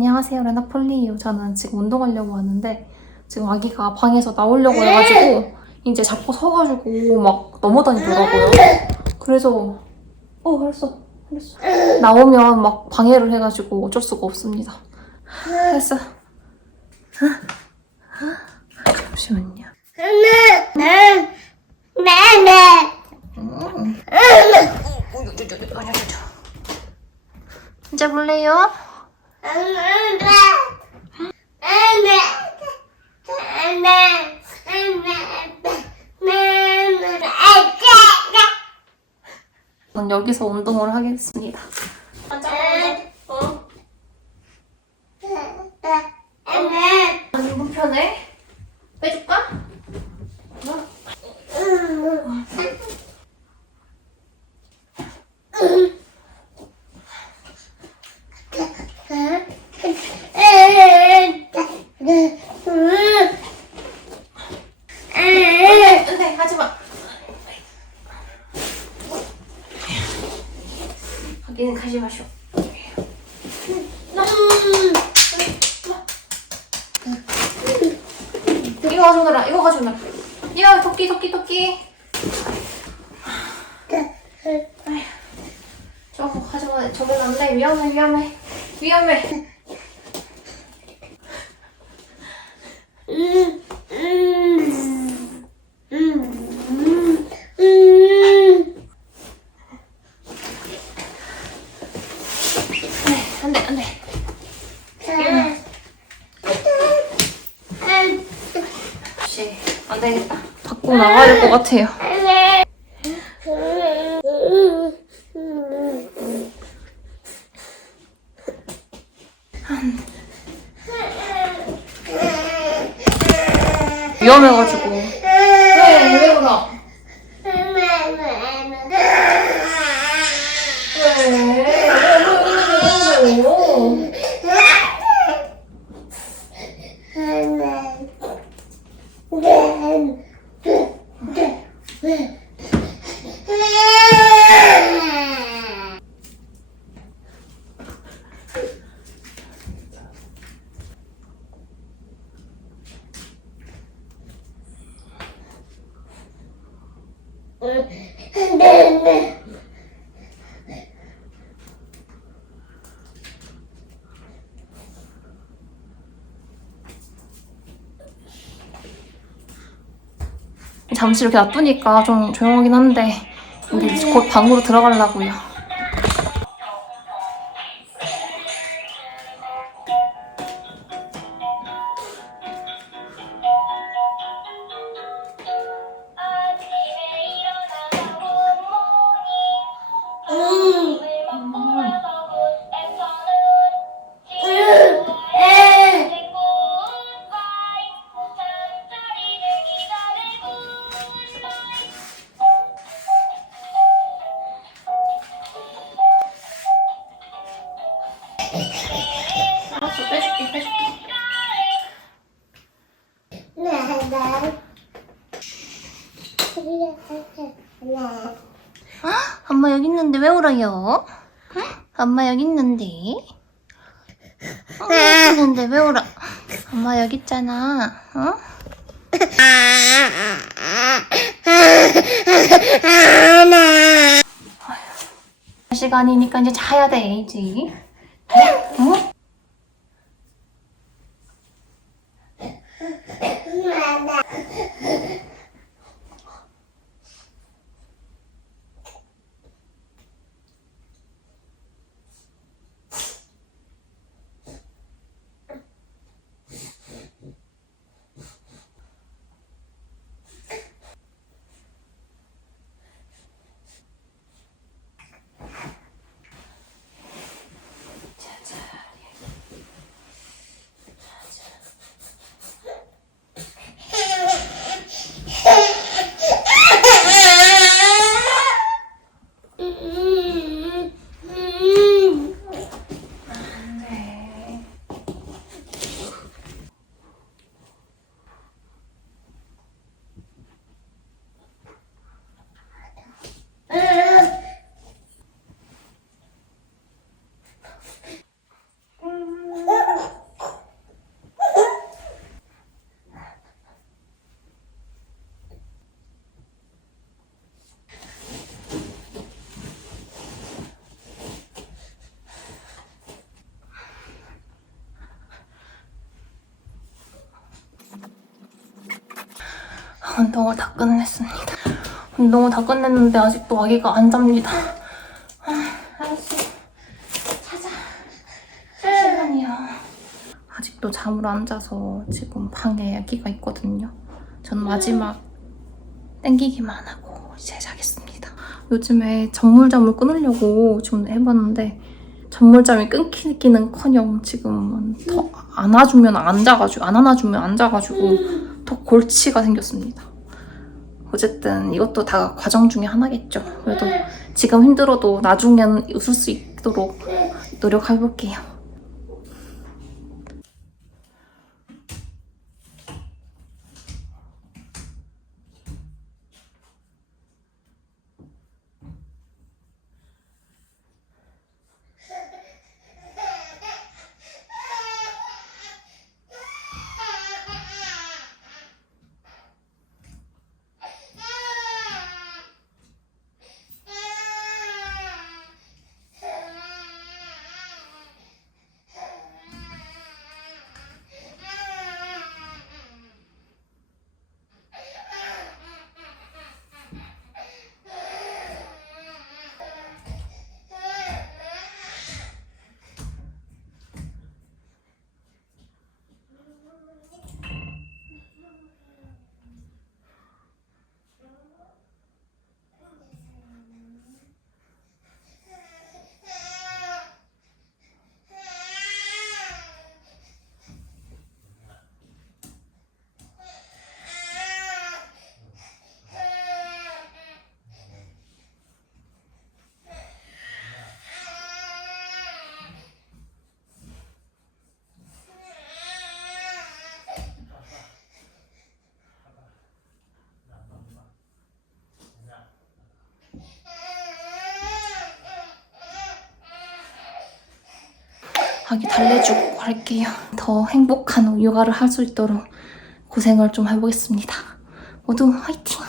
안녕하세요 레나폴리예요 저는 지금 운동하려고 하는데 지금 아기가 방에서 나오려고 해가지고 이제 자꾸 서가지고 막 넘어다니더라고요 그래서 어 알았어 알았어 나오면 막 방해를 해가지고 어쩔 수가 없습니다 알았어 잠시만요 앉아 볼래요? 전 여기서 운동을 하겠습니다 어? 안 불편해? 빼줄까? 안돼 하지마 거기는 가지 마쇼 이거 가지고 놀아 이거 놀아 야 토끼 토끼 토끼. 저거 가져가 저건 안 돼. 위험해 위험해. 위험해 안돼 안돼. 혹시 안 되겠다. 밖으로 나가야 될 것 같아요. 위험해가지고 왜왜 울어 왜 잠시 이렇게 놔두니까 좀 조용하긴 한데 우리 곧 방으로 들어가려고요. 엄마 여기 있는데 왜 울어요? 응? 엄마 여기 있는데. 엄마 여기 있는데 왜 울어? 엄마 여기 있잖아. 어? 시간이니까 이제 자야 돼, 이제. 운동을 다 끝냈습니다. 운동을 다 끝냈는데 아직도 아기가 안 잡니다. 아, 아저씨, 자자. 잠시만요. 아직도 잠을 안 자서 지금 방에 아기가 있거든요. 전 마지막 땡기기만 하고 이제 자겠습니다. 요즘에 전물잠을 끊으려고 좀 해봤는데 전물잠이 끊기기는커녕 지금 더 안아주면 안 자가지고 안 안아주면 안 자가지고 더 골치가 생겼습니다. 어쨌든 이것도 다 과정 중에 하나겠죠. 그래도 지금 힘들어도 나중엔 웃을 수 있도록 노력해볼게요. 아기 달래주고 갈게요. 더 행복한 육아를 할 수 있도록 고생을 좀 해보겠습니다. 모두 화이팅!